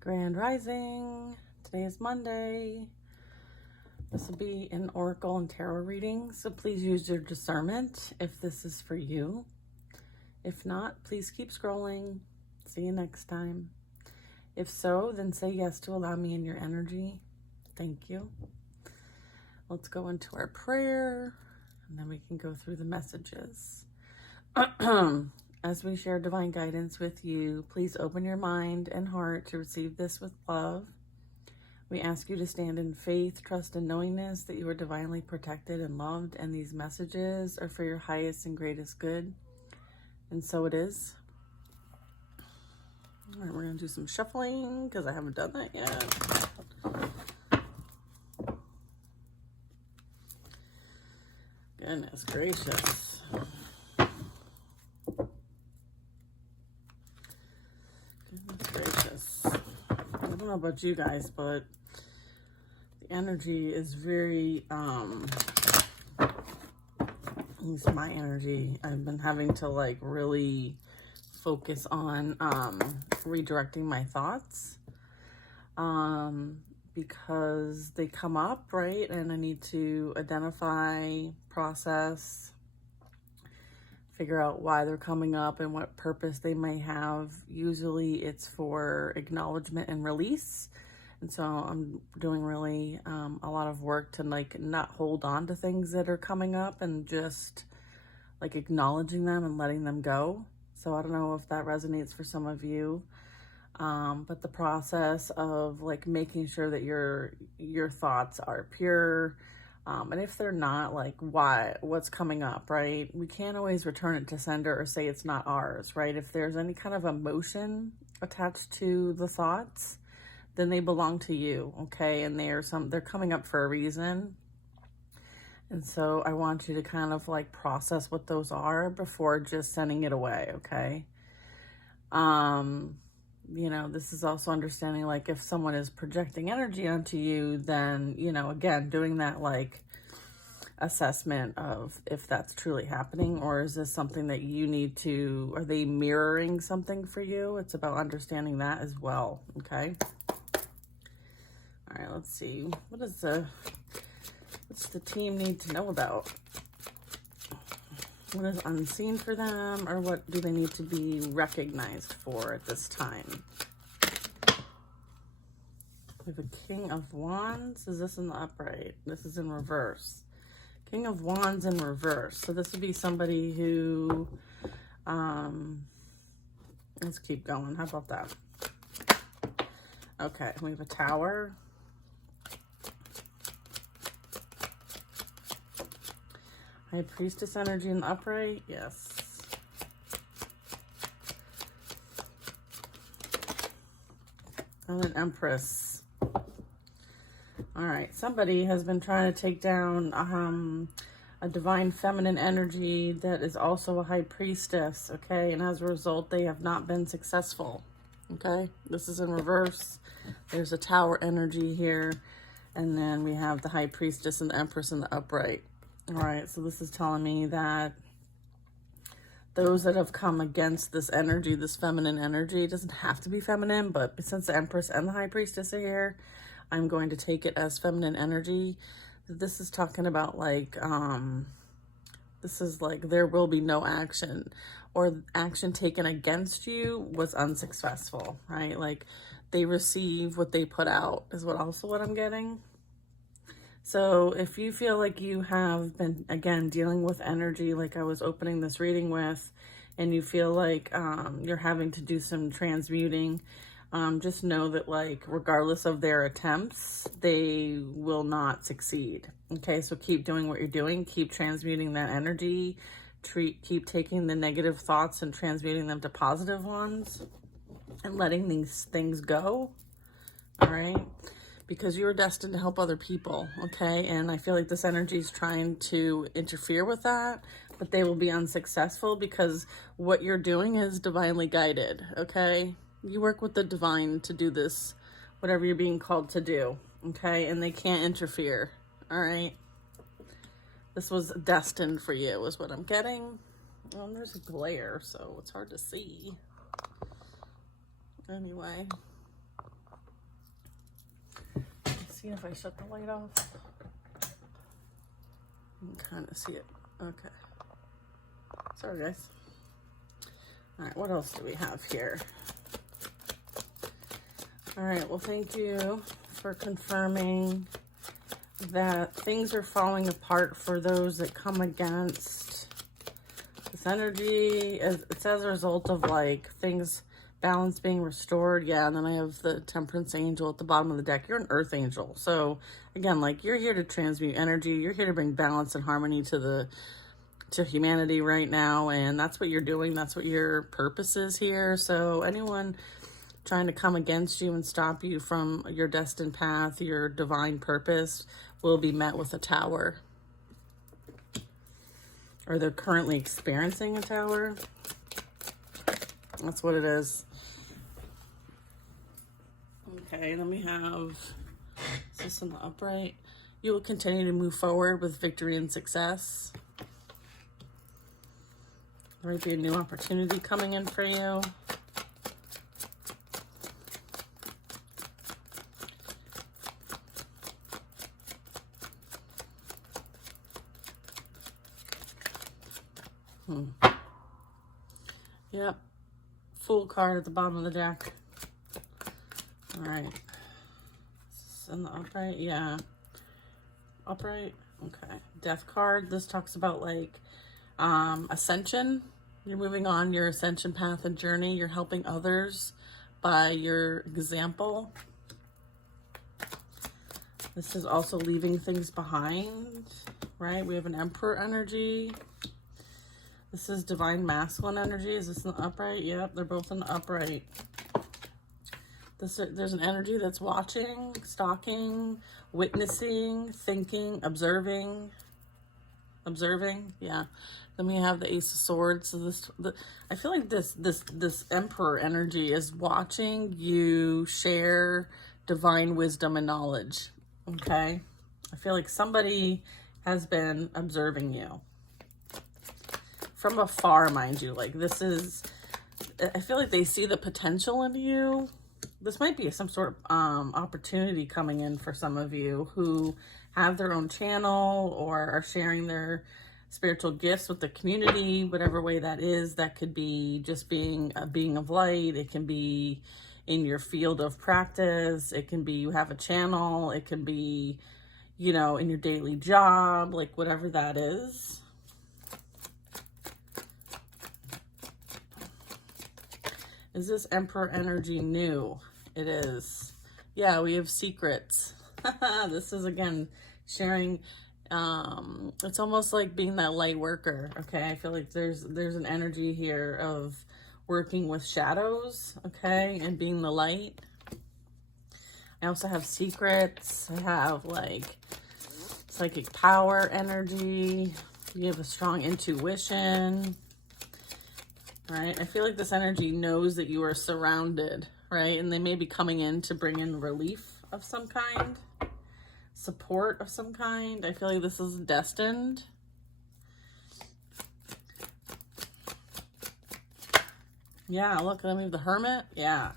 Grand Rising. Today is Monday. This will be an Oracle and Tarot reading, so please use your discernment if this is for you. If not, please keep scrolling. See you next time. If so, then say yes to allow me in your energy. Thank you. Let's go into our prayer, and then we can go through the messages. As we share divine guidance with you, please open your mind and heart to receive this with love. We ask you to stand in faith, trust, and knowingness that you are divinely protected and loved, and these messages are for your highest and greatest good. And so it is. All right, we're going to do some shuffling because I haven't done that yet. Goodness gracious. Goodness gracious. I don't know about you guys, but the energy is very, at least my energy, I've been having to like really focus on redirecting my thoughts because they come up, right? And I need to identify, process, figure out why they're coming up and what purpose they may have. Usually it's for acknowledgement and release. And so I'm doing really a lot of work to like not hold on to things that are coming up and just like acknowledging them and letting them go. So I don't know if that resonates for some of you, but the process of like making sure that your thoughts are pure, and if they're not, like what's coming up, right? We can't always return it to sender or say it's not ours, right? If there's any kind of emotion attached to the thoughts, then they belong to you, okay? And they're coming up for a reason. And so I want you to kind of like process what those are before just sending it away, okay? You know, this is also understanding like if someone is projecting energy onto you, then, you know, again, doing that like assessment of if that's truly happening, or is this something that you need to, are they mirroring something for you? It's about understanding that as well, okay? All right, let's see. What's the team need to know about? What is unseen for them, or what do they need to be recognized for at this time? We have a King of Wands. Is this in the upright? This is in reverse. King of Wands in reverse. So this would be somebody who, let's keep going. How about that? Okay, we have a Tower. High Priestess energy in the upright, yes. And an Empress. All right, somebody has been trying to take down a divine feminine energy that is also a High Priestess, okay? And as a result, they have not been successful, okay? This is in reverse. There's a Tower energy here, and then we have the High Priestess and the Empress in the upright. All right, so this is telling me that those that have come against this energy, this feminine energy, it doesn't have to be feminine, but since the Empress and the High Priestess are here, I'm going to take it as feminine energy. This is talking about like, this is like there will be no action, or action taken against you was unsuccessful, right? Like they receive what they put out is what I'm getting. So if you feel like you have been, again, dealing with energy like I was opening this reading with, and you feel like you're having to do some transmuting, just know that like regardless of their attempts, they will not succeed. Okay, so keep doing what you're doing. Keep transmuting that energy. Keep taking the negative thoughts and transmuting them to positive ones and letting these things go. All right. Because you are destined to help other people, okay? And I feel like this energy is trying to interfere with that, but they will be unsuccessful because what you're doing is divinely guided, okay? You work with the divine to do this, whatever you're being called to do, okay? And they can't interfere, all right? This was destined for you, is what I'm getting. Oh, and there's a glare, so it's hard to see. Anyway. see if I shut the light off. You can kind of see it. Okay. Sorry, guys. All right, what else do we have here? All right, well, thank you for confirming that things are falling apart for those that come against this energy. It's as a result of like things, balance being restored. Yeah, and then I have the Temperance Angel at the bottom of the deck. You're an Earth Angel. So again, like you're here to transmute energy. You're here to bring balance and harmony to humanity right now. And that's what you're doing. That's what your purpose is here. So anyone trying to come against you and stop you from your destined path, your divine purpose, will be met with a tower. Or they're currently experiencing a tower. That's what it is. Okay, then we have, is this in the upright? You will continue to move forward with victory and success. There might be a new opportunity coming in for you. Yep. Fool card at the bottom of the deck. All right. In the upright, yeah. Upright, okay. Death card. This talks about like ascension. You're moving on your ascension path and journey. You're helping others by your example. This is also leaving things behind, right? We have an Emperor energy. This is Divine Masculine energy. Is this in the upright? Yep, they're both in the upright. There's an energy that's watching, stalking, witnessing, thinking, observing. Yeah. Then we have the Ace of Swords. So I feel like this Emperor energy is watching you share divine wisdom and knowledge. Okay? I feel like somebody has been observing you. From afar, mind you. Like this is, I feel like they see the potential in you. This might be some sort of opportunity coming in for some of you who have their own channel or are sharing their spiritual gifts with the community, whatever way that is. That could be just being a being of light. It can be in your field of practice. It can be you have a channel. It can be, you know, in your daily job, like whatever that is. Is this Emperor energy new? It is. Yeah, we have secrets. This is, again, sharing. It's almost like being that light worker, okay? I feel like there's an energy here of working with shadows, okay? And being the light. I also have secrets. I have, like, psychic power energy. You have a strong intuition. Right? I feel like this energy knows that you are surrounded, right? And they may be coming in to bring in relief of some kind, support of some kind. I feel like this is destined. Yeah, look, let me have the Hermit. Yeah.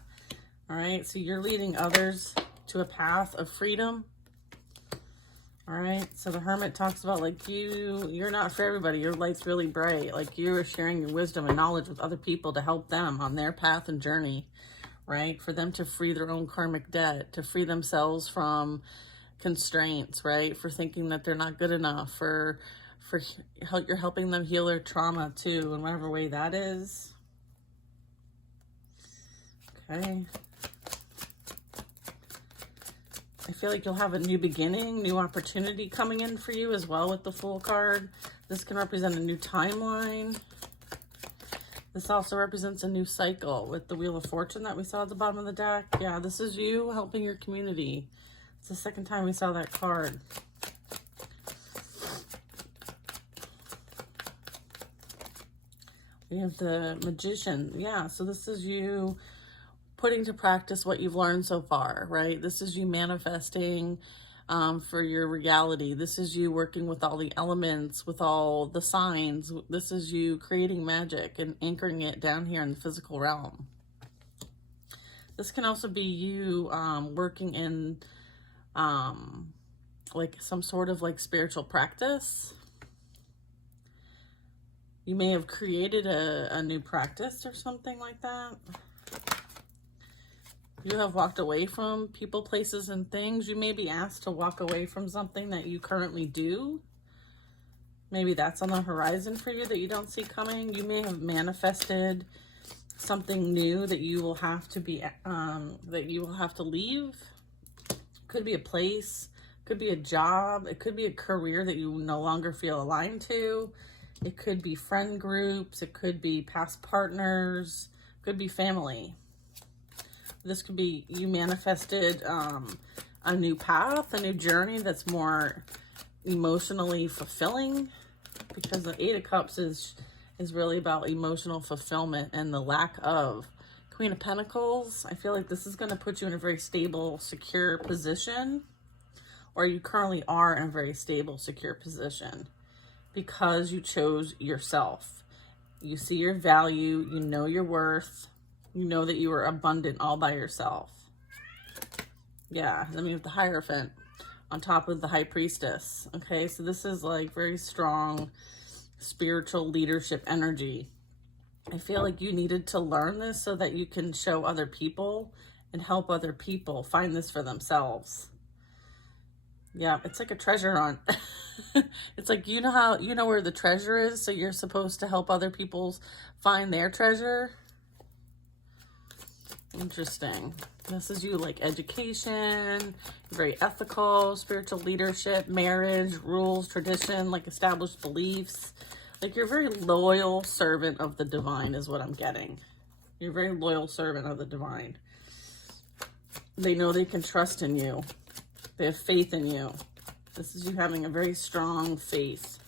All right. So you're leading others to a path of freedom. All right, so the Hermit talks about like you're not for everybody. Your light's really bright. Like you're sharing your wisdom and knowledge with other people to help them on their path and journey, right? For them to free their own karmic debt, to free themselves from constraints, right? For thinking that they're not good enough, for you're helping them heal their trauma too, in whatever way that is. Okay. I feel like you'll have a new beginning, new opportunity coming in for you as well with the Fool card. This can represent a new timeline. This also represents a new cycle with the Wheel of Fortune that we saw at the bottom of the deck. Yeah, this is you helping your community. It's the second time we saw that card. We have the Magician. Yeah, so this is you putting to practice what you've learned so far, right? This is you manifesting for your reality. This is you working with all the elements, with all the signs. This is you creating magic and anchoring it down here in the physical realm. This can also be you working in like some sort of like spiritual practice. You may have created a new practice or something like that. You have walked away from people, places, and things. You may be asked to walk away from something that you currently do. Maybe that's on the horizon for you that you don't see coming. You may have manifested something new that you will have to be, that you will have to leave. Could be a place, could be a job. It could be a career that you no longer feel aligned to. It could be friend groups. It could be past partners. It could be family. This could be you manifested a new path, a new journey that's more emotionally fulfilling, because the Eight of Cups is really about emotional fulfillment and the lack of. Queen of Pentacles, I feel like this is going to put you in a very stable, secure position, or you currently are in a very stable, secure position because you chose yourself. You see your value, you know your worth. You know that you are abundant all by yourself. Yeah, then we have the Hierophant on top of the High Priestess. Okay, so this is like very strong spiritual leadership energy. I feel like you needed to learn this so that you can show other people and help other people find this for themselves. Yeah, it's like a treasure hunt. It's like, you know where the treasure is, so you're supposed to help other people find their treasure. Interesting. This is you, like education, very ethical, spiritual leadership, marriage, rules, tradition, like established beliefs. Like you're a very loyal servant of the divine is what I'm getting. You're a very loyal servant of the divine. They know they can trust in you. They have faith in you. This is you having a very strong faith.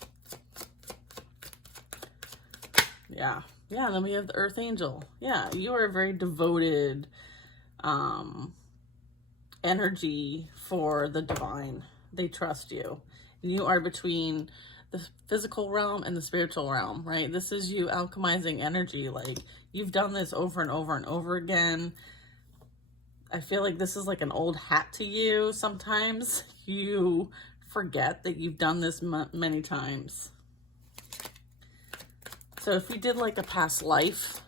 Yeah. Yeah, and then we have the Earth Angel. Yeah, you are a very devoted energy for the divine. They trust you. You are between the physical realm and the spiritual realm, right? This is you alchemizing energy. Like, you've done this over and over and over again. I feel like this is like an old hat to you. Sometimes you forget that you've done this many times. So if you did like a past life,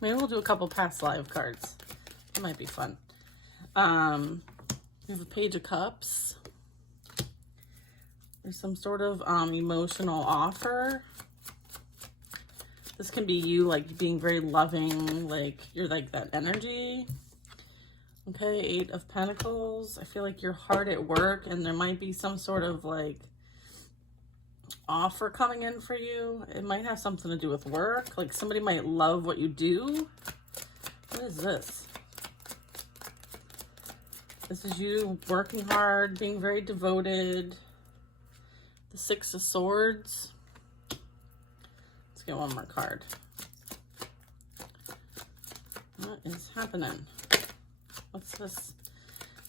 maybe we'll do a couple past life cards. It might be fun. We have a Page of Cups. There's some sort of emotional offer. This can be you like being very loving, like you're like that energy. Okay, Eight of Pentacles. I feel like you're hard at work and there might be some sort of like offer coming in for you. It might have something to do with work. Like somebody might love what you do. What is this? This is you working hard, being very devoted. The Six of Swords. Let's get one more card. What is happening? What's this?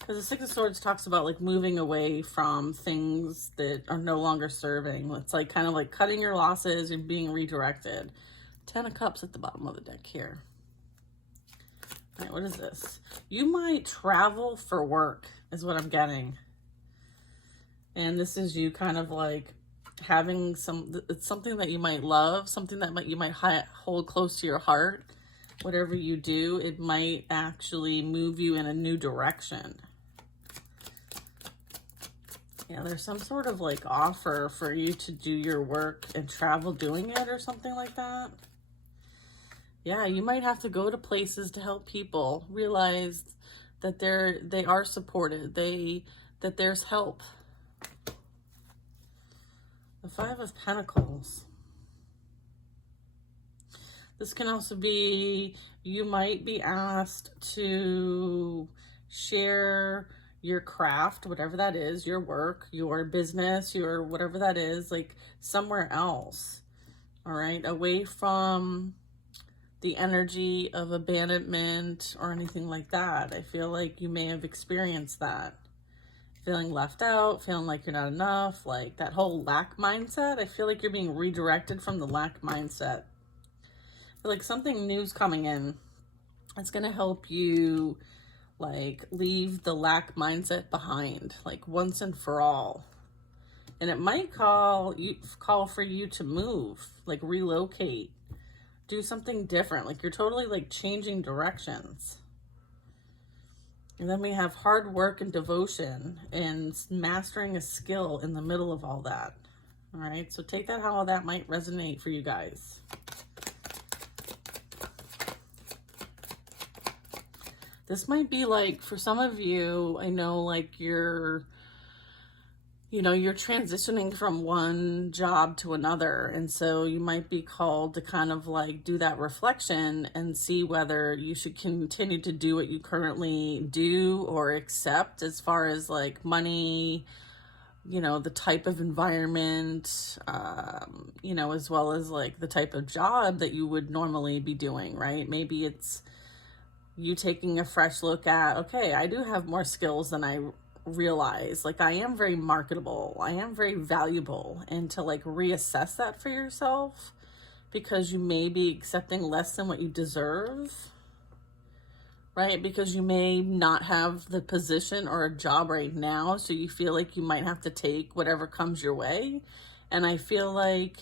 Because the Six of Swords talks about like moving away from things that are no longer serving. It's like kind of like cutting your losses and being redirected. 10 of Cups at the bottom of the deck here. All right, what is this? You might travel for work is what I'm getting. And this is you kind of like having it's something that you might love, something that you might hold close to your heart. Whatever you do, it might actually move you in a new direction. Yeah, there's some sort of like offer for you to do your work and travel doing it or something like that. Yeah, you might have to go to places to help people realize that they are supported, that there's help. The Five of Pentacles. This can also be, you might be asked to share your craft, whatever that is, your work, your business, your whatever that is, like somewhere else, all right? Away from the energy of abandonment or anything like that. I feel like you may have experienced that. Feeling left out, feeling like you're not enough, like that whole lack mindset. I feel like you're being redirected from the lack mindset. I feel like something new's coming in. It's going to help you Like, leave the lack mindset behind, like once and for all. And it might call for you to move, like relocate, do something different. Like you're totally like changing directions. And then we have hard work and devotion and mastering a skill in the middle of all that. All right, so take that how that might resonate for you guys. This might be like, for some of you, I know like you're transitioning from one job to another. And so you might be called to kind of like do that reflection and see whether you should continue to do what you currently do or accept as far as like money, the type of environment, as well as like the type of job that you would normally be doing, right? Maybe it's you taking a fresh look at, okay, I do have more skills than I realize. Like I am very marketable. I am very valuable. And to like reassess that for yourself because you may be accepting less than what you deserve, right? Because you may not have the position or a job right now. So you feel like you might have to take whatever comes your way. And I feel like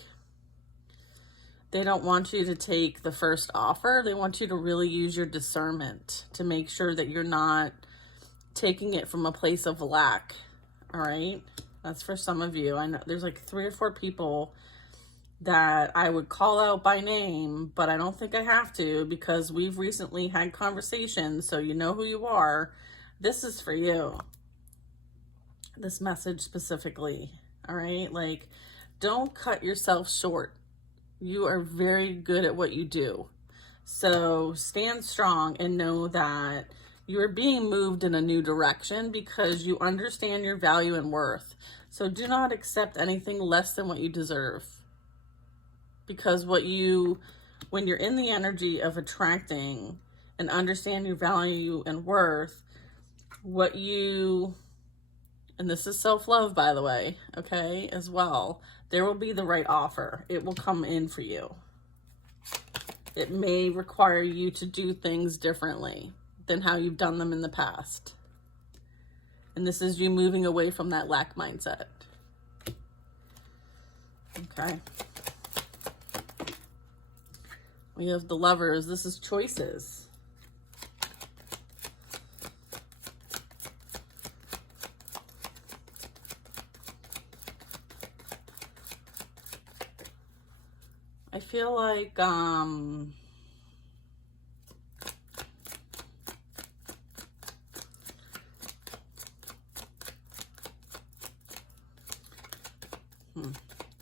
they don't want you to take the first offer. They want you to really use your discernment to make sure that you're not taking it from a place of lack. All right. That's for some of you. I know there's like 3 or 4 people that I would call out by name, but I don't think I have to because we've recently had conversations. So you know who you are. This is for you. This message specifically. All right. Like, don't cut yourself short. You are very good at what you do. So stand strong and know that you are being moved in a new direction because you understand your value and worth. So do not accept anything less than what you deserve. Because when you're in the energy of attracting and understand your value and worth, and this is self-love, by the way, okay, as well, there will be the right offer. It will come in for you. It may require you to do things differently than how you've done them in the past. And this is you moving away from that lack mindset. Okay. We have the Lovers. This is choices. I feel like,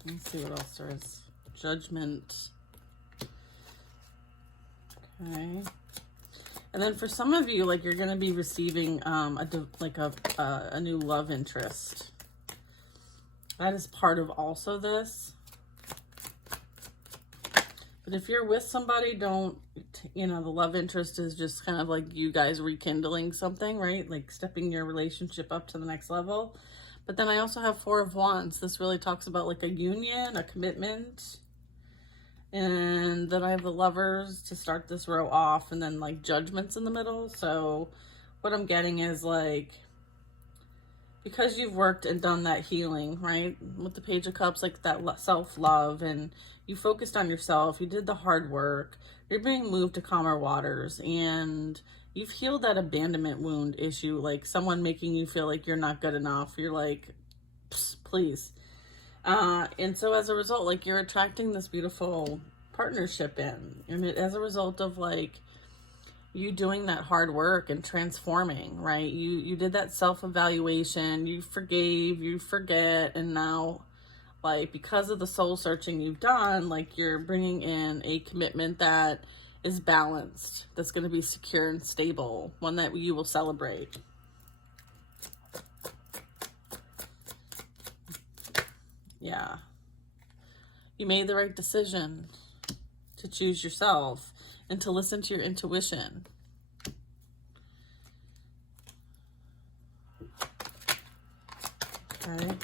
let's see what else there is. Judgment. Okay. And then for some of you, like you're going to be receiving a new love interest. That is part of also this. But if you're with somebody, the love interest is just kind of like you guys rekindling something, right? Like stepping your relationship up to the next level. But then I also have 4 of Wands. This really talks about like a union, a commitment. And then I have the Lovers to start this row off, and then like Judgments in the middle. So what I'm getting is like, because you've worked and done that healing, right? With the Page of Cups, like that self-love, and you focused on yourself, you did the hard work, you're being moved to calmer waters, and you've healed that abandonment wound issue, like someone making you feel like you're not good enough. You're like, please. And so as a result, like you're attracting this beautiful partnership in, and as a result of like you doing that hard work and transforming, right? You did that self-evaluation, you forgave, you forget, and now like because of the soul searching you've done, like you're bringing in a commitment that is balanced, that's going to be secure and stable, one that you will celebrate. Yeah. You made the right decision to choose yourself and to listen to your intuition. Okay.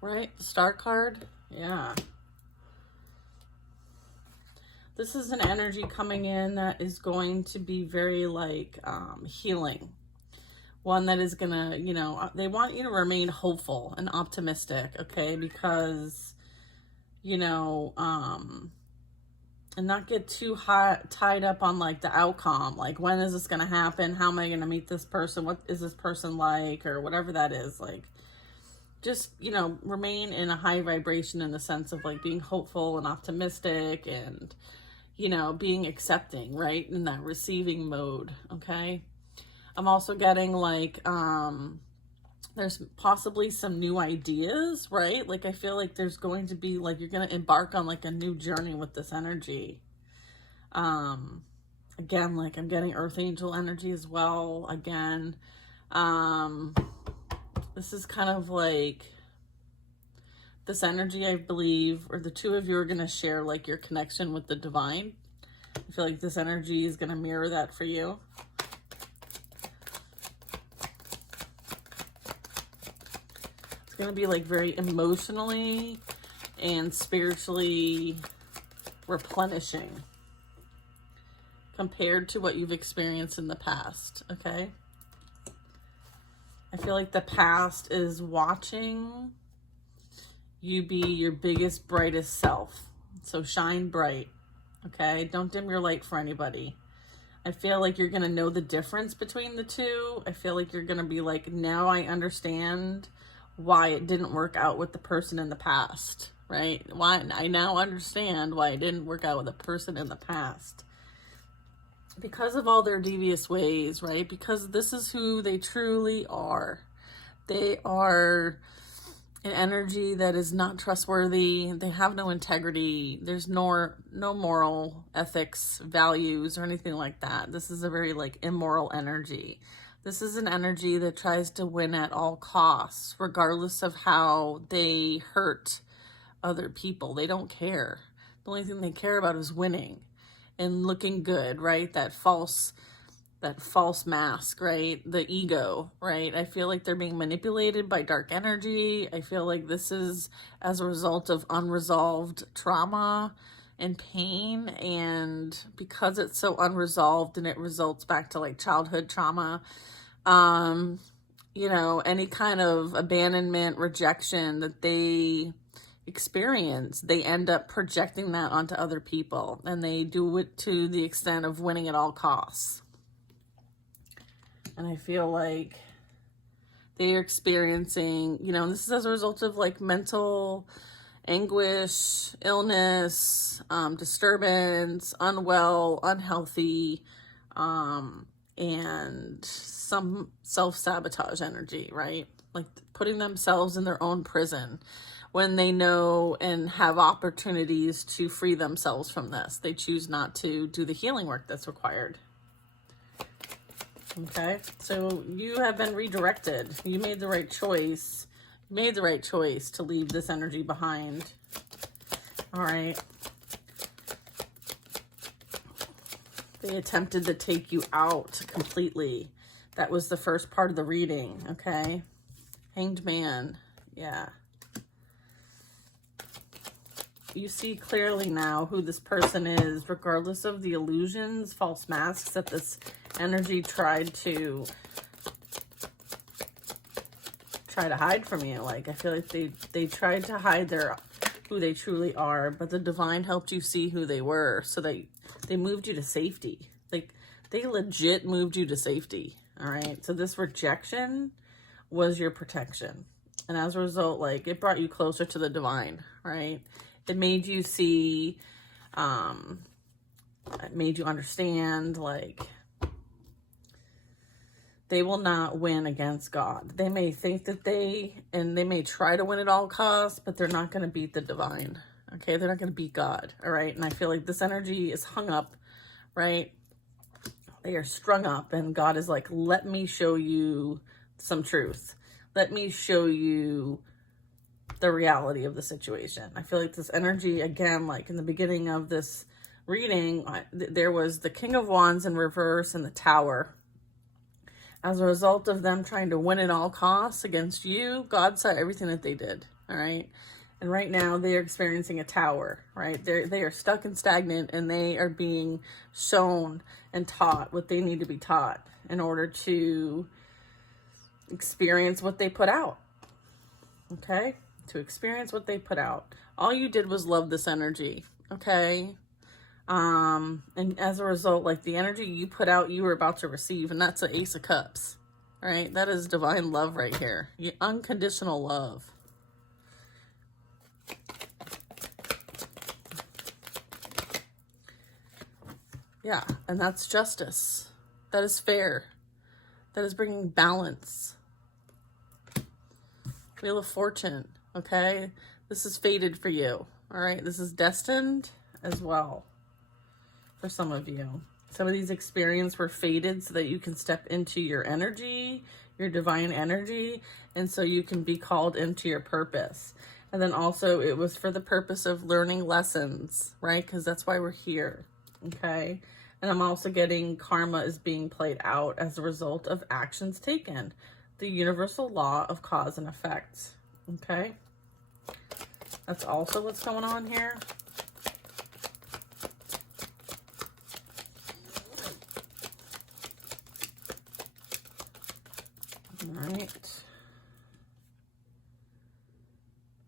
Right? The Star card. Yeah. This is an energy coming in that is going to be very like healing. One that is gonna, you know, they want you to remain hopeful and optimistic, okay? Because, you know, and not get too tied up on like the outcome. Like, when is this gonna happen? How am I gonna meet this person? What is this person like? Or whatever that is. Like, just, you know, remain in a high vibration in the sense of like being hopeful and optimistic and, you know, being accepting, right? In that receiving mode, okay? I'm also getting like, there's possibly some new ideas, right? Like, I feel like there's going to be like, you're going to embark on like a new journey with this energy. Again, like I'm getting Earth Angel energy as well. Again, this is kind of like this energy, I believe, or the two of you are going to share like your connection with the divine. I feel like this energy is going to mirror that for you. It's going to be like very emotionally and spiritually replenishing compared to what you've experienced in the past, okay? I feel like the past is watching you be your biggest, brightest self. So shine bright, okay? Don't dim your light for anybody. I feel like you're going to know the difference between the two. I feel like you're going to be like, now I understand why it didn't work out with the person in the past, right? Why I now understand why it didn't work out with the person in the past. Because of all their devious ways, right? Because this is who they truly are. They are an energy that is not trustworthy. They have no integrity. There's no moral ethics, values, or anything like that. This is a very like immoral energy. This is an energy that tries to win at all costs, regardless of how they hurt other people. They don't care. The only thing they care about is winning and looking good, right? That false mask, right? The ego, right? I feel like they're being manipulated by dark energy. I feel like this is as a result of unresolved trauma and pain. And because it's so unresolved and it results back to like childhood trauma, you know, any kind of abandonment, rejection that they experience, they end up projecting that onto other people, and they do it to the extent of winning at all costs. And I feel like they're experiencing, you know, this is as a result of like mental anguish, illness, disturbance, unwell, unhealthy, and some self-sabotage energy, right? Like putting themselves in their own prison when they know and have opportunities to free themselves from this. They choose not to do the healing work that's required. Okay, so you have been redirected. You made the right choice. You made the right choice to leave this energy behind. All right. They attempted to take you out completely. That was the first part of the reading, okay? Hanged Man, yeah. You see clearly now who this person is, regardless of the illusions, false masks that this energy tried to hide from you. Like, I feel like they tried to hide who they truly are, but the divine helped you see who they were. So they moved you to safety. Like, they legit moved you to safety. All right. So this rejection was your protection. And as a result, like, it brought you closer to the divine, right? It made you see, it made you understand, like, they will not win against God. They may think that they may try to win at all costs, but they're not going to beat the divine. Okay, they're not going to beat God. All right, and I feel like this energy is hung up, right? They are strung up, and God is like, let me show you some truth. Let me show you the reality of the situation. I feel like this energy, again, like in the beginning of this reading, there was the King of Wands in reverse and the Tower. As a result of them trying to win at all costs against you, God saw everything that they did, all right? And right now they are experiencing a tower, right? They are stuck and stagnant, and they are being shown and taught what they need to be taught in order to experience what they put out. Okay? To experience what they put out. All you did was love this energy. Okay? And as a result, like the energy you put out, you were about to receive, and that's an Ace of Cups. Right? That is divine love right here. Unconditional love. Yeah, and that's justice. That is fair. That is bringing balance. Wheel of Fortune, okay? This is fated for you, all right? This is destined as well for some of you. Some of these experiences were fated so that you can step into your energy, your divine energy, and so you can be called into your purpose. And then also it was for the purpose of learning lessons, right? Because that's why we're here, okay? And I'm also getting karma is being played out as a result of actions taken. The universal law of cause and effect. Okay? That's also what's going on here. All right.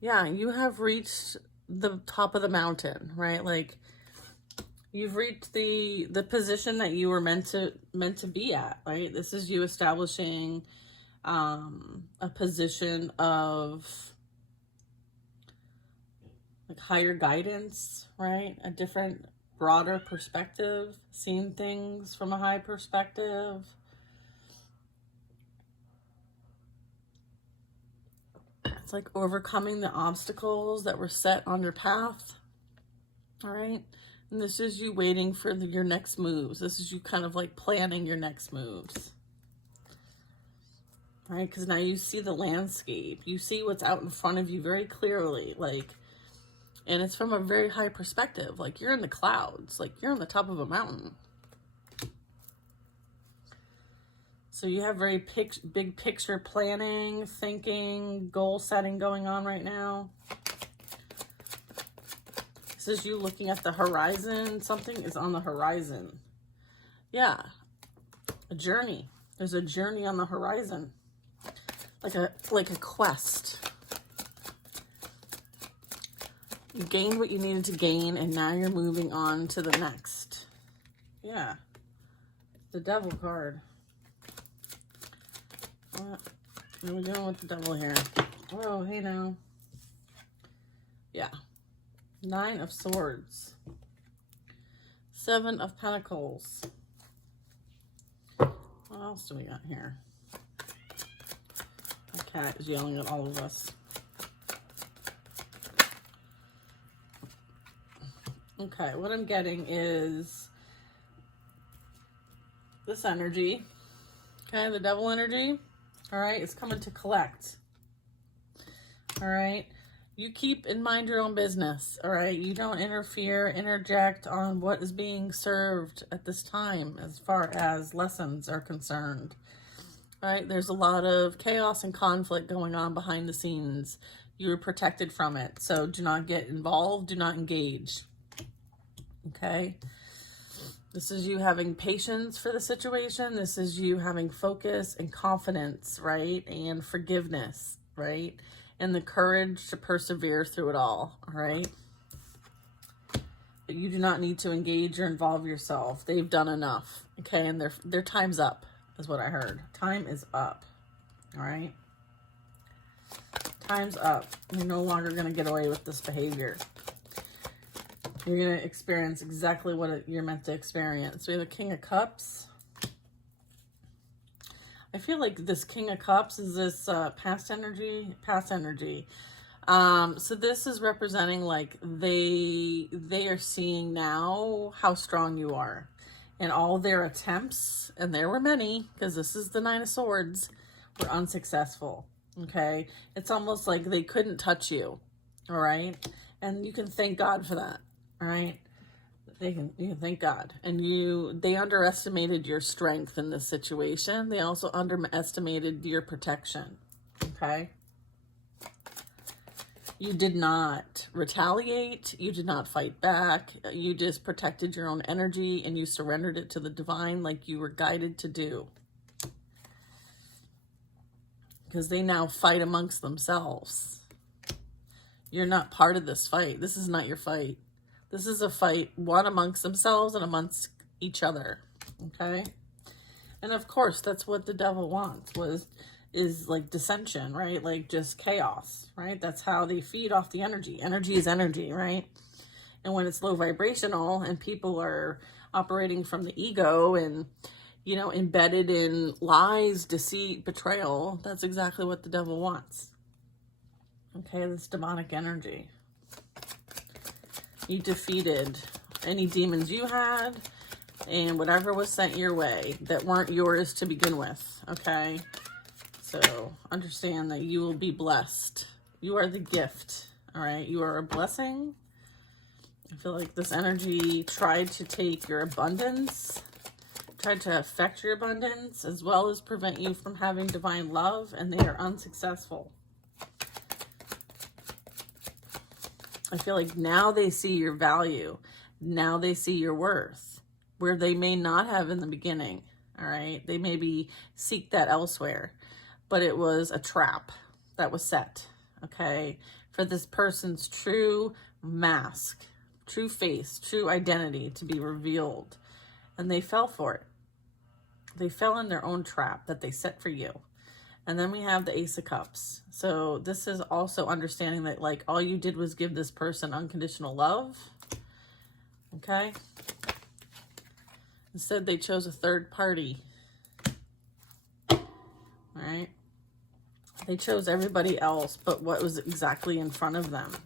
Yeah, you have reached the top of the mountain, right? Like, you've reached the position that you were meant to be at, right? This is you establishing a position of like higher guidance, right? A different, broader perspective, seeing things from a high perspective. It's like overcoming the obstacles that were set on your path, all right? And this is you waiting for your next moves. This is you kind of like planning your next moves. Right? Because now you see the landscape. You see what's out in front of you very clearly. Like, and it's from a very high perspective. Like, you're in the clouds. Like, you're on the top of a mountain. So you have very big picture planning, thinking, goal setting going on right now. This is you looking at the horizon. Something is on the horizon. Yeah. A journey. There's a journey on the horizon. Like a quest. You gained what you needed to gain, and now you're moving on to the next. Yeah. The Devil card. What are we doing with the Devil here? Oh, hey now. Yeah. 9 of Swords. 7 of Pentacles. What else do we got here? The cat is yelling at all of us. Okay, what I'm getting is this energy. Okay, the Devil energy. All right, it's coming to collect. All right. You keep in mind your own business, all right? You don't interject on what is being served at this time as far as lessons are concerned, all right? There's a lot of chaos and conflict going on behind the scenes. You're protected from it, so do not get involved, do not engage, okay? This is you having patience for the situation. This is you having focus and confidence, right? And forgiveness, right? And the courage to persevere through it all right? But you do not need to engage or involve yourself. They've done enough, okay? And their time's up, is what I heard. Time is up, all right? Time's up. You're no longer going to get away with this behavior. You're going to experience exactly what you're meant to experience. We have a King of Cups. I feel like this King of Cups is this past energy. So this is representing like they are seeing now how strong you are, and all their attempts, and there were many, because this is the 9 of Swords, were unsuccessful. Okay, it's almost like they couldn't touch you. All right, and you can thank God for that. All right. You can thank God. And they underestimated your strength in this situation. They also underestimated your protection. Okay? You did not retaliate. You did not fight back. You just protected your own energy and you surrendered it to the divine like you were guided to do. Because they now fight amongst themselves. You're not part of this fight. This is not your fight. This is a fight, one amongst themselves and amongst each other. Okay? And of course, that's what the devil wants, is like dissension, right? Like just chaos, right? That's how they feed off the energy. Energy is energy, right? And when it's low vibrational and people are operating from the ego and, you know, embedded in lies, deceit, betrayal, that's exactly what the devil wants. Okay, this demonic energy. You defeated any demons you had and whatever was sent your way that weren't yours to begin with, okay? So understand that you will be blessed. You are the gift, all right? You are a blessing. I feel like this energy tried to take your abundance, tried to affect your abundance, as well as prevent you from having divine love, and they are unsuccessful. I feel like now they see your value. Now they see your worth, where they may not have in the beginning, all right? They maybe seek that elsewhere. But it was a trap that was set, okay, for this person's true mask, true face, true identity to be revealed. And they fell for it. They fell in their own trap that they set for you. And then we have the Ace of Cups. So this is also understanding that, like, all you did was give this person unconditional love, okay? Instead, they chose a third party, all right? They chose everybody else but what was exactly in front of them.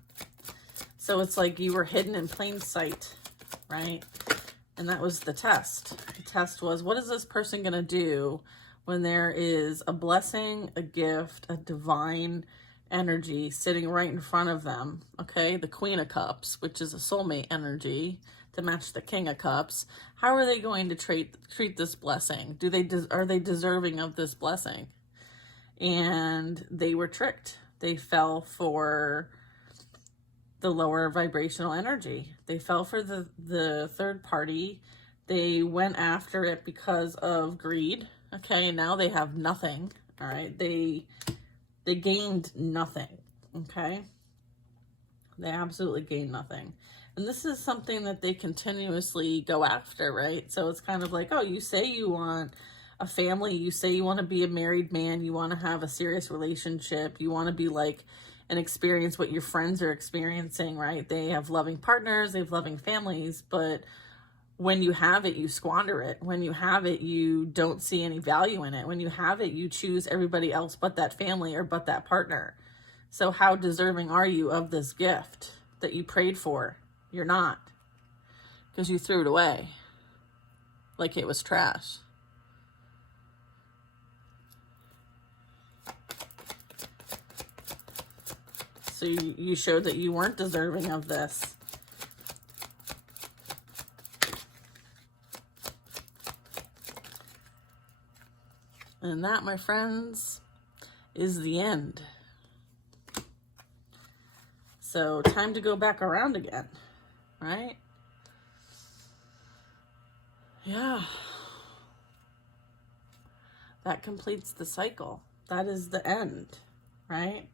So it's like you were hidden in plain sight, right? And that was the test. The test was, what is this person going to do when there is a blessing, a gift, a divine energy sitting right in front of them? Okay, the Queen of Cups, which is a soulmate energy to match the King of Cups. How are they going to treat this blessing? Are they deserving of this blessing? And they were tricked. They fell for the lower vibrational energy. They fell for the third party. They went after it because of greed. Okay, and now they have nothing. All right, they gained nothing. Okay, they absolutely gained nothing. And this is something that they continuously go after, right? So it's kind of like, oh, you say you want a family, you say you want to be a married man, you want to have a serious relationship, you want to be like and experience what your friends are experiencing, right? They have loving partners, they have loving families, but when you have it, you squander it. When you have it, you don't see any value in it. When you have it, you choose everybody else but that family or but that partner. So how deserving are you of this gift that you prayed for? You're not, because you threw it away like it was trash. So you showed that you weren't deserving of this. And that, my friends, is the end. So time to go back around again, right? Yeah. That completes the cycle. That is the end, right?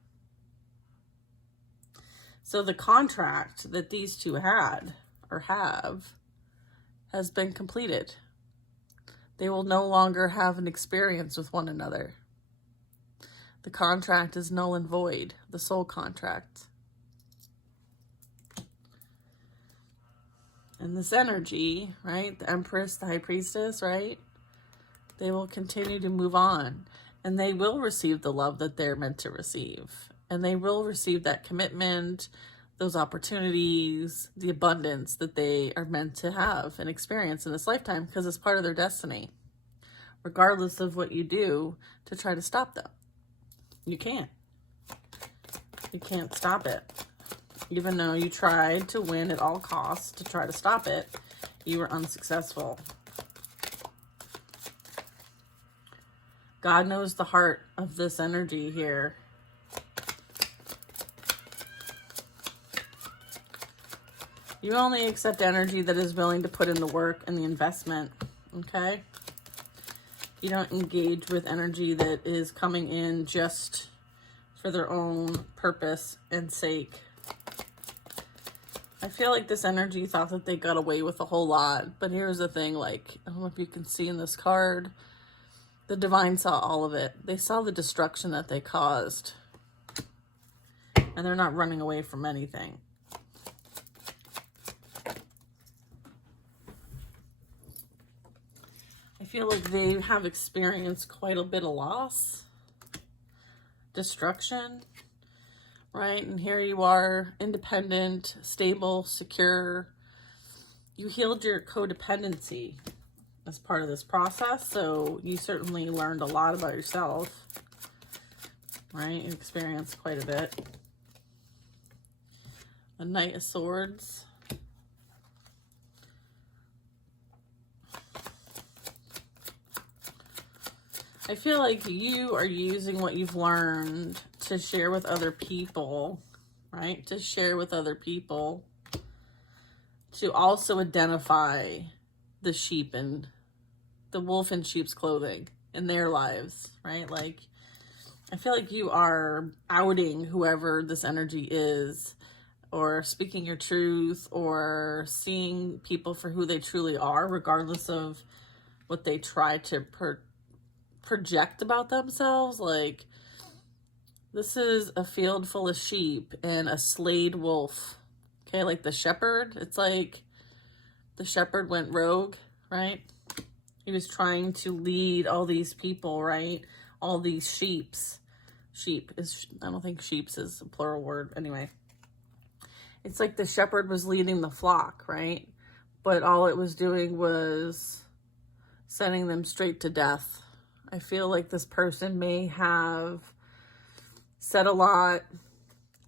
So the contract that these two had or have has been completed. They will no longer have an experience with one another. The contract is null and void, the soul contract. And this energy, right, the Empress, the High Priestess, right, they will continue to move on. And they will receive the love that they're meant to receive. And they will receive that commitment, those opportunities, the abundance that they are meant to have and experience in this lifetime, because it's part of their destiny, regardless of what you do to try to stop them. You can't. You can't stop it. Even though you tried to win at all costs to try to stop it, you were unsuccessful. God knows the heart of this energy here. You only accept energy that is willing to put in the work and the investment, okay? You don't engage with energy that is coming in just for their own purpose and sake. I feel like this energy thought that they got away with a whole lot, but here's the thing, like, I don't know if you can see in this card, the divine saw all of it. They saw the destruction that they caused, and they're not running away from anything. I feel like they have experienced quite a bit of loss, destruction, right? And here you are, independent, stable, secure. You healed your codependency as part of this process, so you certainly learned a lot about yourself, right? You experienced quite a bit. A Knight of Swords. I feel like you are using what you've learned to share with other people, right? To share with other people, to also identify the sheep and the wolf in sheep's clothing in their lives, right? Like, I feel like you are outing whoever this energy is, or speaking your truth, or seeing people for who they truly are, regardless of what they try to project about themselves. Like, this is a field full of sheep and a slayed wolf. Okay, like the shepherd. It's like the shepherd went rogue, right? He was trying to lead all these people, right? All these sheeps. Sheep is, I don't think sheeps is a plural word. Anyway, it's like the shepherd was leading the flock, right? But all it was doing was sending them straight to death. I feel like this person may have said a lot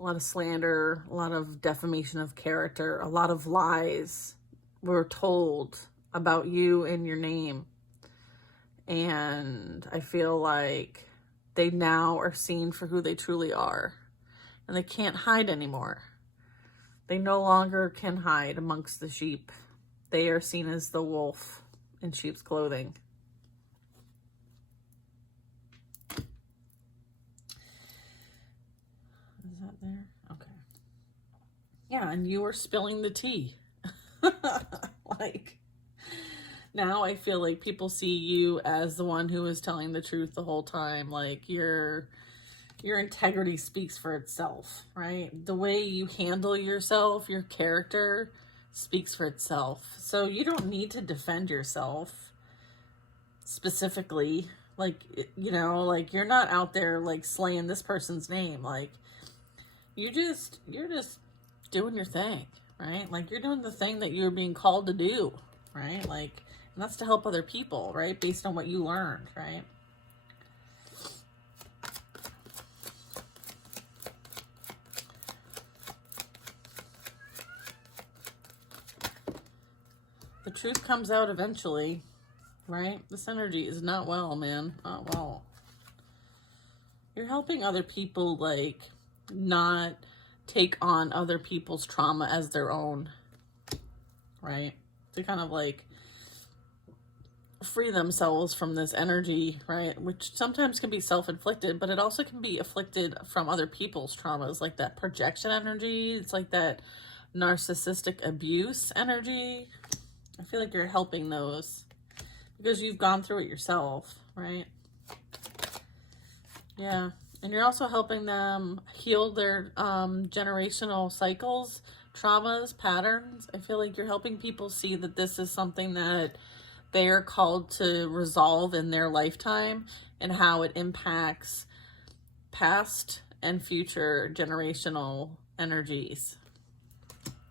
of slander, a lot of defamation of character, a lot of lies were told about you and your name. And I feel like they now are seen for who they truly are. And they can't hide anymore. They no longer can hide amongst the sheep. They are seen as the wolf in sheep's clothing. Is that there? Okay. Yeah, and you are spilling the tea. Like, now I feel like people see you as the one who is telling the truth the whole time. Like, your integrity speaks for itself, right? The way you handle yourself, your character speaks for itself. So you don't need to defend yourself specifically. Like, you know, like, you're not out there like slaying this person's name. Like, you're just doing your thing, right? Like, you're doing the thing that you're being called to do, right? Like, and that's to help other people, right? Based on what you learned, right? The truth comes out eventually, right? This energy is not well, man. Not well. You're helping other people, like, not take on other people's trauma as their own, right? To kind of, like, free themselves from this energy, right? Which sometimes can be self-inflicted, but it also can be afflicted from other people's traumas, like that projection energy. It's like that narcissistic abuse energy. I feel like you're helping those because you've gone through it yourself, right? Yeah. And you're also helping them heal their generational cycles, traumas, patterns. I feel like you're helping people see that this is something that they are called to resolve in their lifetime and how it impacts past and future generational energies.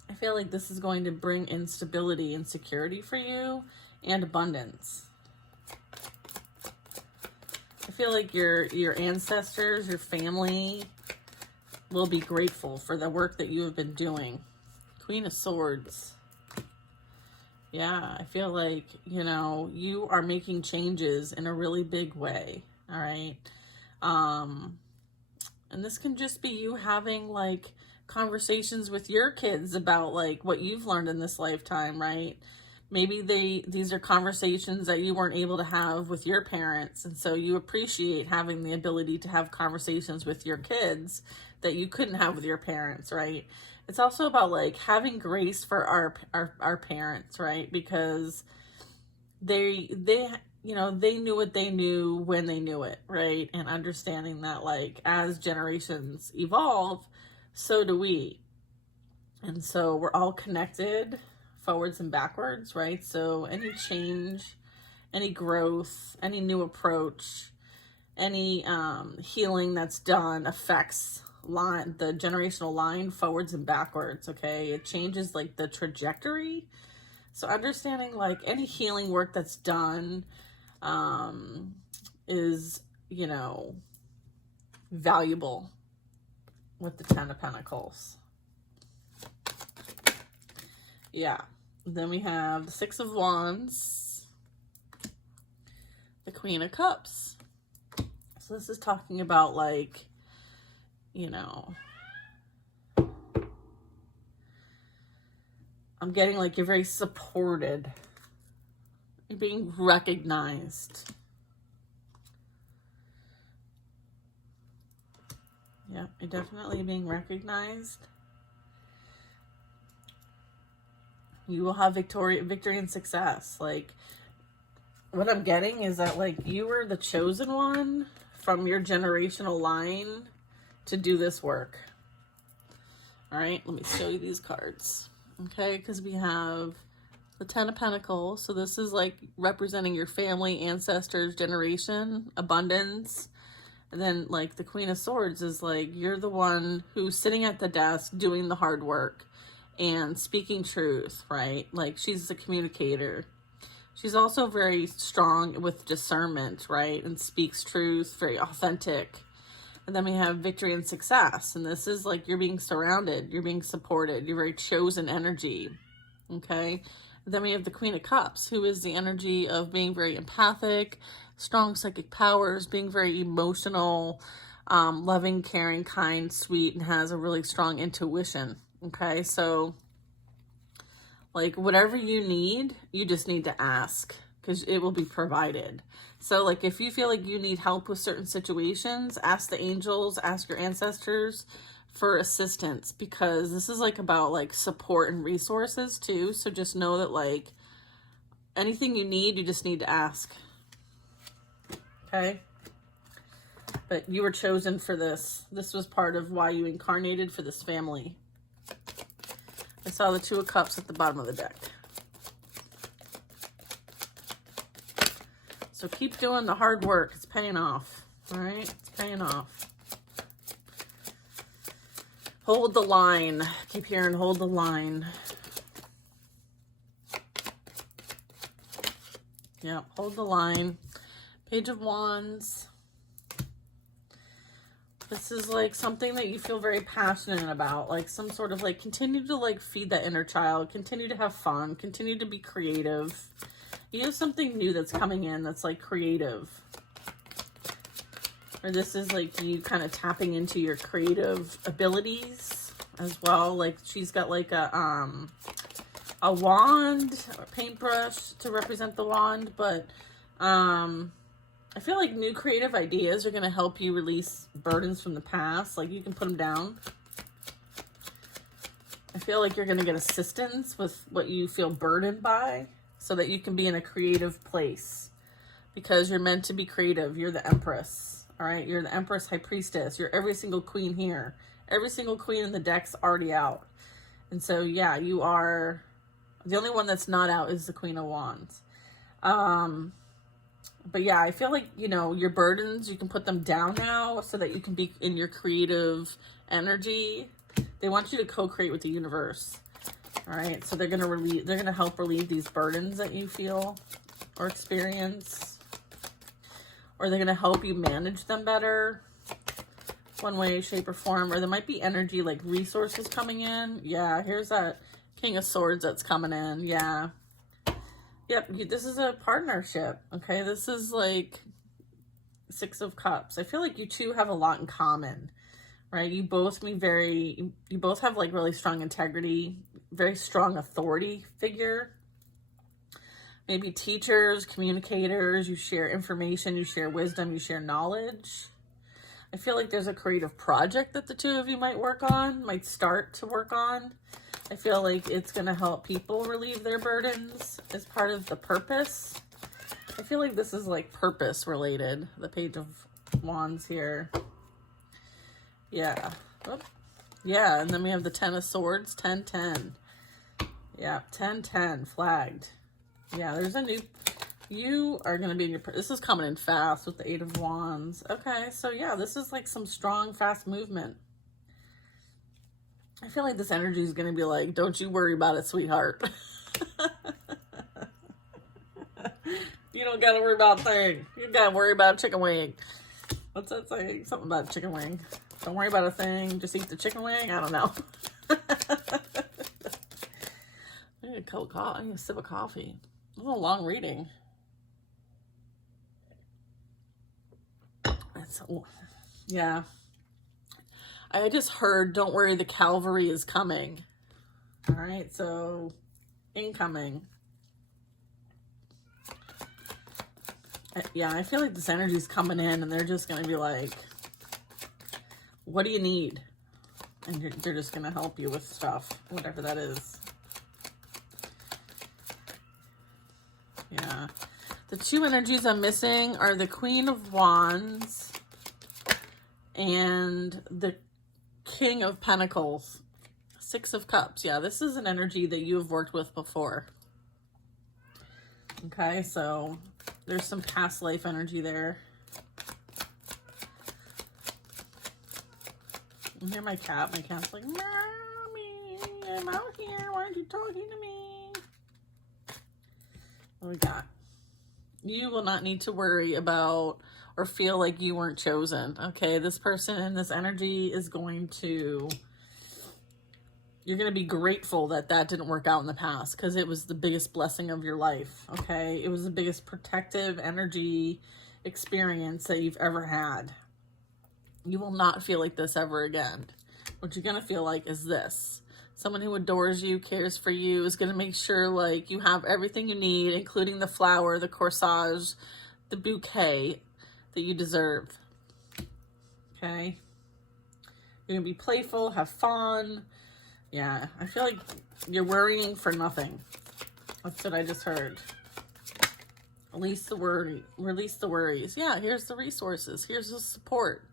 I feel like this is going to bring instability and security for you and abundance. I feel like your ancestors, your family will be grateful for the work that you have been doing. Queen of Swords. Yeah, I feel like, you know, you are making changes in a really big way. All right. And this can just be you having like conversations with your kids about like what you've learned in this lifetime, right? Maybe these are conversations that you weren't able to have with your parents, and so you appreciate having the ability to have conversations with your kids that you couldn't have with your parents, right? It's also about like having grace for our parents, right? Because they you know, they knew what they knew when they knew it, right? And understanding that like as generations evolve, so do we. And so we're all connected forwards and backwards, right? So any change, any growth, any new approach, any healing that's done affects the generational line forwards and backwards, okay? It changes like the trajectory. So understanding like any healing work that's done is, you know, valuable with the Ten of Pentacles. Yeah. Then we have the Six of Wands, the Queen of Cups. So this is talking about like, you know, I'm getting like you're very supported. You're being recognized. Yeah, you're definitely being recognized. You will have victory and success. Like, what I'm getting is that, like, you were the chosen one from your generational line to do this work. All right, let me show you these cards. Okay, because we have the Ten of Pentacles. So this is, like, representing your family, ancestors, generation, abundance. And then, like, the Queen of Swords is, like, you're the one who's sitting at the desk doing the hard work and speaking truth, right? Like, she's a communicator. She's also very strong with discernment, right? And speaks truth, very authentic. And then we have victory and success. And this is like you're being surrounded, you're being supported, you're very chosen energy, okay? And then we have the Queen of Cups, who is the energy of being very empathic, strong psychic powers, being very emotional, loving, caring, kind, sweet, and has a really strong intuition. Okay, so like whatever you need, you just need to ask because it will be provided. So like if you feel like you need help with certain situations, ask the angels, ask your ancestors for assistance, because this is like about like support and resources too. So just know that like anything you need, you just need to ask. Okay? But you were chosen for this. This was part of why you incarnated for this family. I saw the Two of Cups at the bottom of the deck. So keep doing the hard work. It's paying off. All right? It's paying off. Hold the line. Keep hearing hold the line. Yeah, hold the line. Page of Wands. This is like something that you feel very passionate about, like some sort of like continue to like feed that inner child, continue to have fun, continue to be creative. You have something new that's coming in that's like creative. Or this is like you kind of tapping into your creative abilities as well. Like she's got like a wand or paintbrush to represent the wand, but I feel like new creative ideas are going to help you release burdens from the past. Like you can put them down. I feel like you're going to get assistance with what you feel burdened by so that you can be in a creative place, because you're meant to be creative. You're the Empress. All right. You're the Empress, High Priestess. You're every single queen here. Every single queen in the deck's already out. And so, yeah, you are the only one that's not out is the Queen of Wands. But yeah, I feel like, you know, your burdens, you can put them down now so that you can be in your creative energy. They want you to co-create with the universe. All right. So they're going to help relieve these burdens that you feel or experience, or they're going to help you manage them better one way, shape, or form. Or there might be energy like resources coming in. Yeah. Here's that King of Swords that's coming in. Yeah. Yep, this is a partnership, okay? This is like Six of Cups. I feel like you two have a lot in common, right? You both you both have like really strong integrity, very strong authority figure. Maybe teachers, communicators, you share information, you share wisdom, you share knowledge. I feel like there's a creative project that the two of you might start to work on. I feel like it's going to help people relieve their burdens as part of the purpose. I feel like this is like purpose related, the Page of Wands here. Yeah. Oop. Yeah, and then we have the Ten of Swords, 10-10. Yeah, 10-10, flagged. Yeah, there's a new... You are going to be in your... This is coming in fast with the Eight of Wands. Okay, so yeah, this is like some strong, fast movement. I feel like this energy is going to be like, don't you worry about it, sweetheart. You don't got to worry about a thing. You got to worry about a chicken wing. What's that saying? Something about a chicken wing. Don't worry about a thing. Just eat the chicken wing. I don't know. I need a cup of coffee. I need a sip of coffee. This is a long reading. Yeah. I just heard, don't worry, the cavalry is coming. All right, so incoming. Yeah, I feel like this energy is coming in and they're just going to be like, what do you need? And they're just going to help you with stuff, whatever that is. Yeah. The two energies I'm missing are the Queen of Wands and the King of Pentacles. Six of Cups. Yeah, this is an energy that you have worked with before. Okay, so there's some past life energy there. You hear my cat? My cat's like, Mommy, I'm out here. Why aren't you talking to me? What we got? You will not need to worry about or feel like you weren't chosen. Okay, this person, this energy is going to... You're going to be grateful that that didn't work out in the past because it was the biggest blessing of your life, okay? It was the biggest protective energy experience that you've ever had. You will not feel like this ever again. What you're going to feel like is this. Someone who adores you, cares for you, is going to make sure like you have everything you need, including the flower, the corsage, the bouquet that you deserve, okay? You're going to be playful, have fun. Yeah, I feel like you're worrying for nothing. That's what I just heard. Release the worries. Yeah, here's the resources. Here's the support.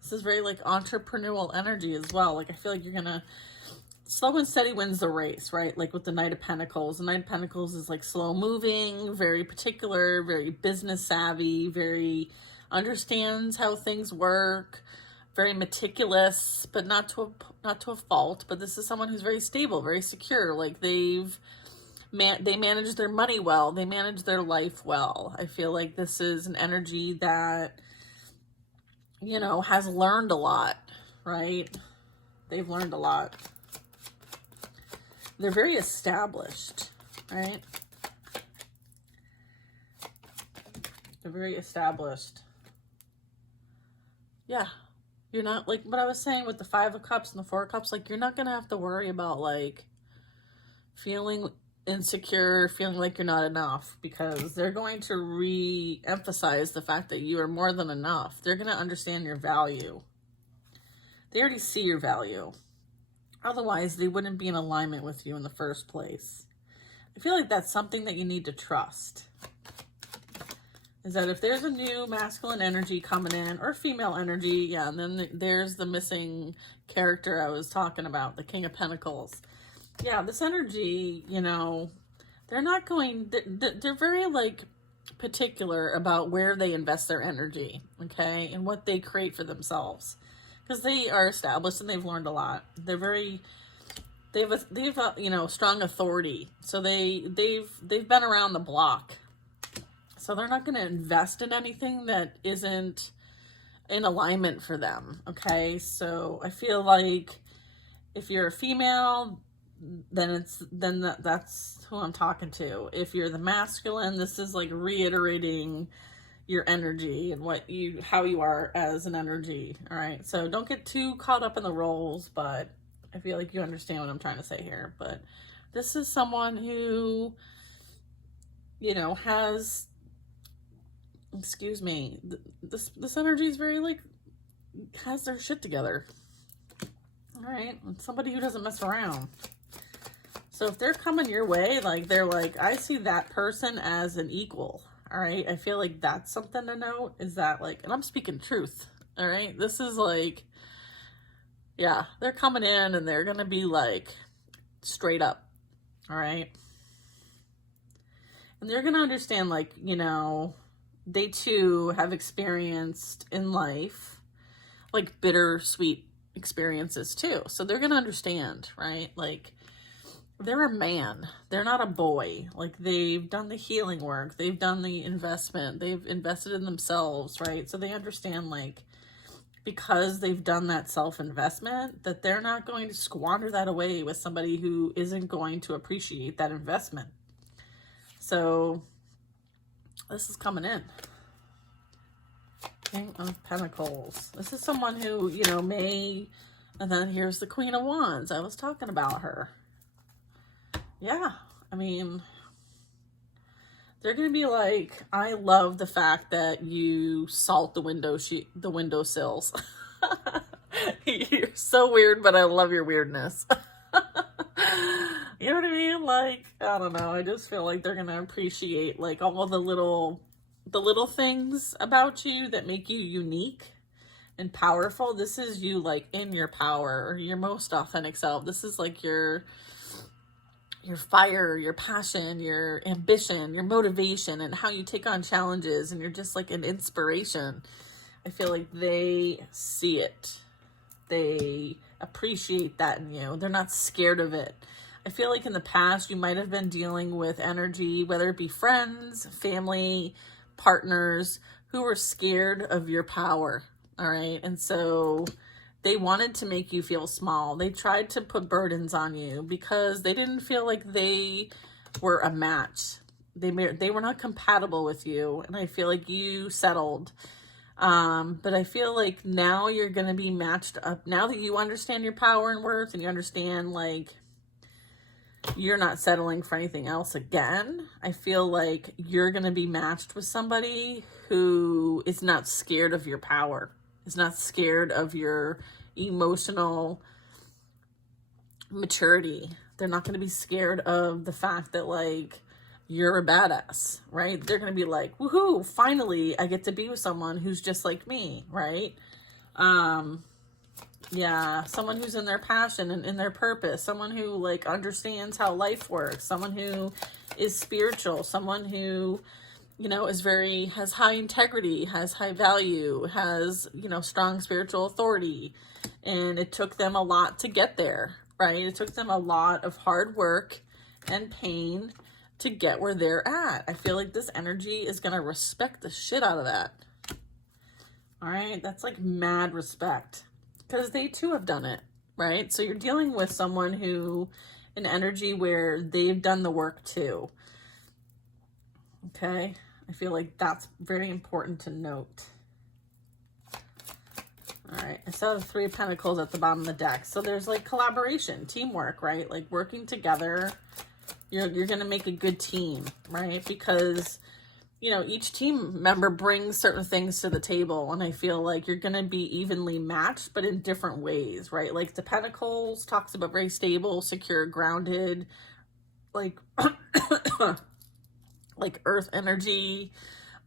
This is very like entrepreneurial energy as well. Like I feel like you're gonna... Slow and steady wins the race, right? Like with the Knight of Pentacles. The Knight of Pentacles is like slow moving, very particular, very business savvy, very understands how things work. Very meticulous, but not to a fault. But this is someone who's very stable, very secure. Like they manage their money well. They manage their life well. I feel like this is an energy that, you know, has learned a lot, right? They've learned a lot. They're very established, right? They're very established. Yeah. You're not, like what I was saying with the Five of Cups and the Four of Cups, like you're not going to have to worry about like feeling insecure, feeling like you're not enough, because they're going to re-emphasize the fact that you are more than enough. They're going to understand your value. They already see your value. Otherwise, they wouldn't be in alignment with you in the first place. I feel like that's something that you need to trust. Is that if there's a new masculine energy coming in, or female energy, yeah, and then there's the missing character I was talking about, the King of Pentacles. Yeah, this energy, you know, they're not going, they're very, like, particular about where they invest their energy, okay, and what they create for themselves. Because they are established and they've learned a lot. They're very... They've you know, strong authority. So they've been around the block. So they're not going to invest in anything that isn't in alignment for them, okay? So I feel like if you're a female, then that's who I'm talking to. If you're the masculine, this is like reiterating your energy and how you are as an energy. All right. So don't get too caught up in the roles, but I feel like you understand what I'm trying to say here. But this is someone who, you know, has, excuse me, this energy is very like, has their shit together. All right. It's somebody who doesn't mess around. So if they're coming your way, like they're like, I see that person as an equal. All right. I feel like that's something to note, is that like, and I'm speaking truth. All right. This is like, yeah, they're coming in and they're going to be like straight up. All right. And they're going to understand, like, you know, they too have experienced in life like bittersweet experiences too. So they're going to understand, right? Like, they're a man. They're not a boy. Like, they've done the healing work. They've done the investment. They've invested in themselves, right? So they understand, like, because they've done that self-investment, that they're not going to squander that away with somebody who isn't going to appreciate that investment. So this is coming in. King of Pentacles. This is someone who, you know, may, and then here's the Queen of Wands. I was talking about her. Yeah, I mean, they're going to be like, I love the fact that you salt the windowsills. You're so weird, but I love your weirdness. You know what I mean? Like, I don't know. I just feel like they're going to appreciate like all the little things about you that make you unique and powerful. This is you like in your power, your most authentic self. This is like your fire, your passion, your ambition, your motivation, and how you take on challenges, and you're just like an inspiration. I feel like they see it. They appreciate that in you. They're not scared of it. I feel like in the past, you might have been dealing with energy, whether it be friends, family, partners, who were scared of your power. All right. And so they wanted to make you feel small. They tried to put burdens on you because they didn't feel like they were a match. They were not compatible with you. And I feel like you settled. But I feel like now you're going to be matched up. Now that you understand your power and worth, and you understand like you're not settling for anything else again, I feel like you're going to be matched with somebody who is not scared of your power. Is not scared of your emotional maturity. They're not going to be scared of the fact that like you're a badass, right? They're going to be like, woohoo, finally I get to be with someone who's just like me, right? Yeah, someone who's in their passion and in their purpose, someone who like understands how life works, someone who is spiritual, someone who, you know, has high integrity, has high value, has, you know, strong spiritual authority. And it took them a lot to get there, right? It took them a lot of hard work and pain to get where they're at. I feel like this energy is going to respect the shit out of that. All right. That's like mad respect, because they too have done it, right? So you're dealing with someone who, an energy where they've done the work too. Okay. I feel like that's very important to note. All right. I saw the Three of Pentacles at the bottom of the deck. So there's like collaboration, teamwork, right? Like working together. You're going to make a good team, right? Because, you know, each team member brings certain things to the table. And I feel like you're going to be evenly matched, but in different ways, right? Like the Pentacles talks about very stable, secure, grounded, like like earth energy,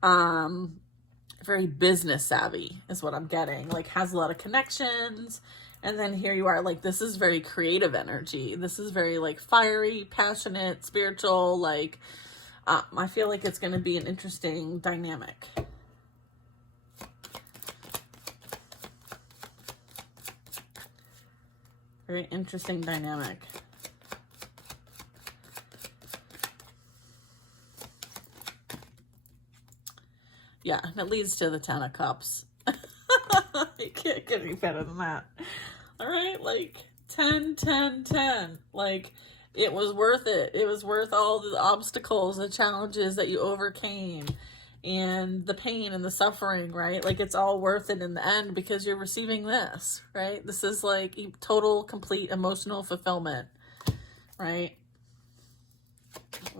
very business savvy is what I'm getting, like has a lot of connections. And then here you are, like, this is very creative energy. This is very like fiery, passionate, spiritual, like, I feel like it's going to be an interesting dynamic. Very interesting dynamic. Yeah, and it leads to the Ten of Cups. You can't get any better than that. All right, like 10, 10, 10. Like, it was worth it. It was worth all the obstacles, the challenges that you overcame. and the pain and the suffering, right? Like it's all worth it in the end because you're receiving this, right? This is like total, complete emotional fulfillment, right?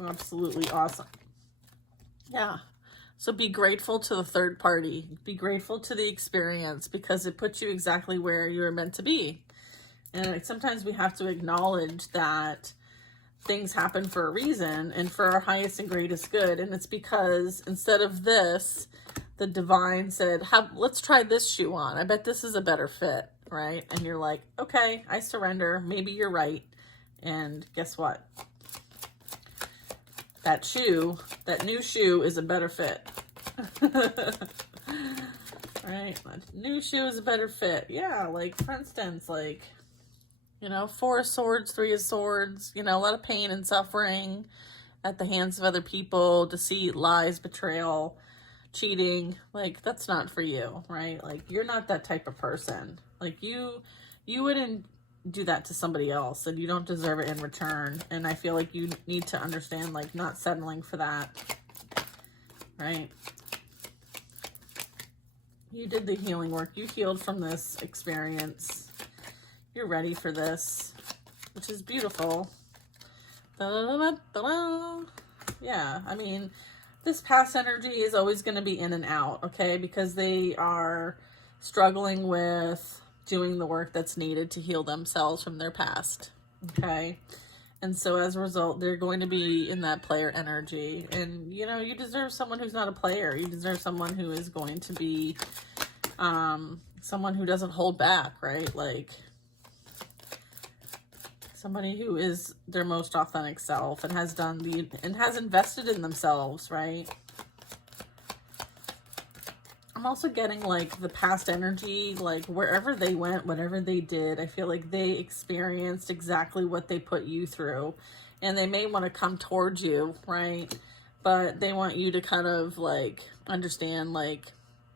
Absolutely awesome. Yeah. So be grateful to the third party. Be grateful to the experience because it puts you exactly where you were meant to be. And sometimes we have to acknowledge that things happen for a reason and for our highest and greatest good. And it's because instead of this, the divine said, let's try this shoe on. I bet this is a better fit, right? And you're like, okay, I surrender. Maybe you're right. And guess what? That shoe, that new shoe is a better fit. Right? That new shoe is a better fit. Yeah, like for instance, like, you know, 4 of Swords, 3 of Swords, you know, a lot of pain and suffering at the hands of other people, deceit, lies, betrayal, cheating. Like, that's not for you, right? Like, you're not that type of person. Like, you wouldn't do that to somebody else, and you don't deserve it in return. And I feel like you need to understand, like, not settling for that, right? You did the healing work. You healed from this experience. You're ready for this, which is beautiful. Da-da-da-da-da. Yeah, I mean, this past energy is always going to be in and out, okay? Because they are struggling with doing the work that's needed to heal themselves from their past, okay? And so as a result, they're going to be in that player energy. And, you know, you deserve someone who's not a player. You deserve someone who is going to be someone who doesn't hold back, right? Like, somebody who is their most authentic self and has has invested in themselves, right? I'm also getting like the past energy, like wherever they went, whatever they did, I feel like they experienced exactly what they put you through. And they may want to come towards you, right? But they want you to kind of like understand, like,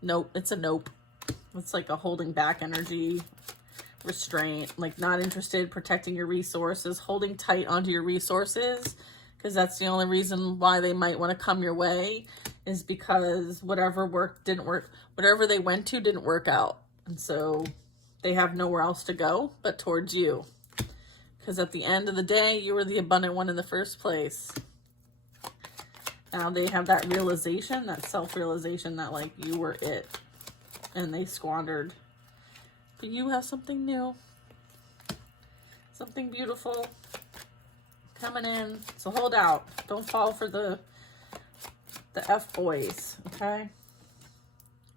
nope, it's a nope. It's like a holding back energy, restraint, like not interested, protecting your resources, holding tight onto your resources, because that's the only reason why they might want to come your way, is because whatever didn't work, whatever they went to didn't work out. And so they have nowhere else to go but towards you. Because at the end of the day, you were the abundant one in the first place. Now they have that realization, that self-realization that like you were it. And they squandered. But you have something new. Something beautiful coming in. So hold out. Don't fall for the F-boys, okay?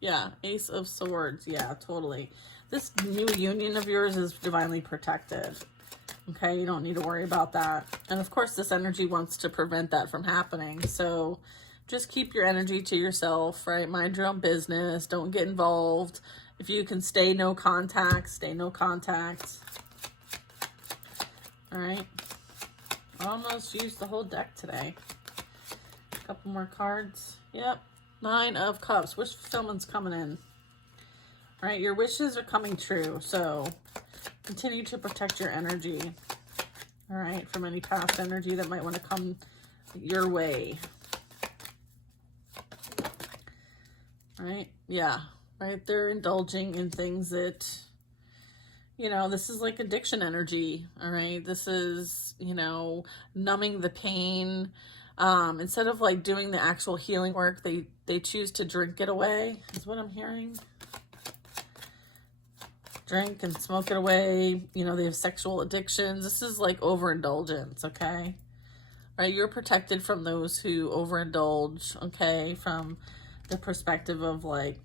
Yeah, Ace of Swords. Yeah, totally. This new union of yours is divinely protected. Okay, you don't need to worry about that. And of course, this energy wants to prevent that from happening. So just keep your energy to yourself, right? Mind your own business. Don't get involved. If you can stay no contact, stay no contact. All right. I almost used the whole deck today. A couple more cards. Yep. 9 of Cups. Wish fulfillment's coming in. All right. Your wishes are coming true. So continue to protect your energy. All right. From any past energy that might want to come your way. All right. Yeah. Right. They're indulging in things that, you know, this is like addiction energy. All right. This is, you know, numbing the pain. Instead of like doing the actual healing work, they choose to drink it away, is what I'm hearing. Drink and smoke it away. You know, they have sexual addictions. This is like overindulgence, okay? Right? You're protected from those who overindulge, okay? From the perspective of like,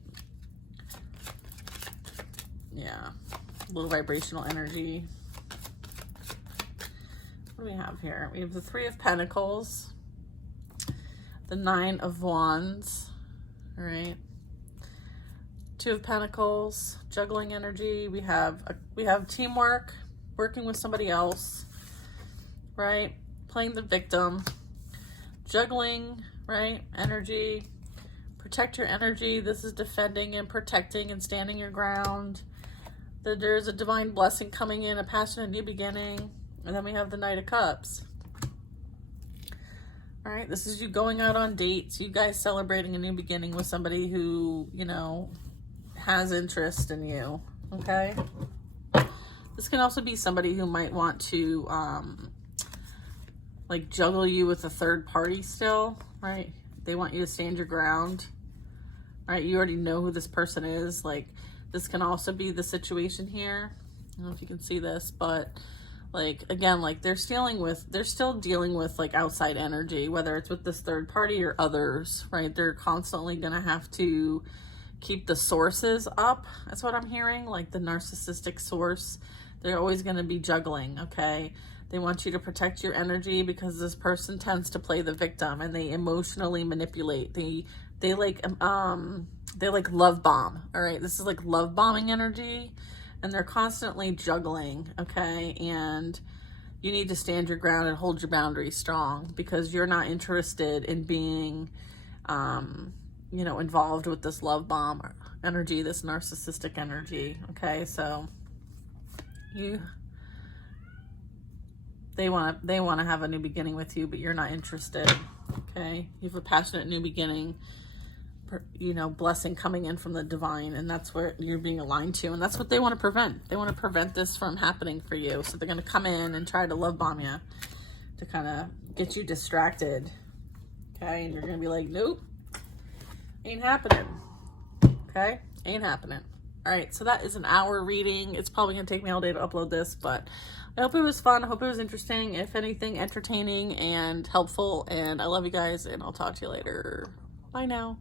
yeah, low vibrational energy. What do we have here? We have the 3 of Pentacles, the 9 of Wands, all right? 2 of Pentacles, juggling energy. We have teamwork, working with somebody else, right? Playing the victim, juggling, right? Energy, protect your energy. This is defending and protecting and standing your ground. There's a divine blessing coming in, a passionate new beginning. And then we have the Knight of Cups. All right, this is you going out on dates, you guys celebrating a new beginning with somebody who, you know, has interest in you, okay? This can also be somebody who might want to, like, juggle you with a third party still, right? They want you to stand your ground, right? You already know who this person is. Like, this can also be the situation here. I don't know if you can see this, but like, again, like they're still dealing with like outside energy, whether it's with this third party or others, right? They're constantly going to have to keep the sources up. That's what I'm hearing, like the narcissistic source. They're always going to be juggling, okay? They want you to protect your energy because this person tends to play the victim and they emotionally manipulate. They like love bomb, all right? This is like love bombing energy. And they're constantly juggling, okay? And you need to stand your ground and hold your boundaries strong because you're not interested in being, you know, involved with this love bomb energy, this narcissistic energy, okay? So they want to have a new beginning with you, but you're not interested, okay? You have a passionate new beginning, you know, blessing coming in from the divine, and that's where you're being aligned to, and that's what they want to prevent. They want to prevent this from happening for you, so they're going to come in and try to love bomb you to kind of get you distracted, okay? And you're going to be like, nope, ain't happening, okay? Ain't happening. All right, so that is an hour reading. It's probably going to take me all day to upload this, but I hope it was fun. I hope it was interesting, if anything, entertaining and helpful, and I love you guys, and I'll talk to you later. Bye now.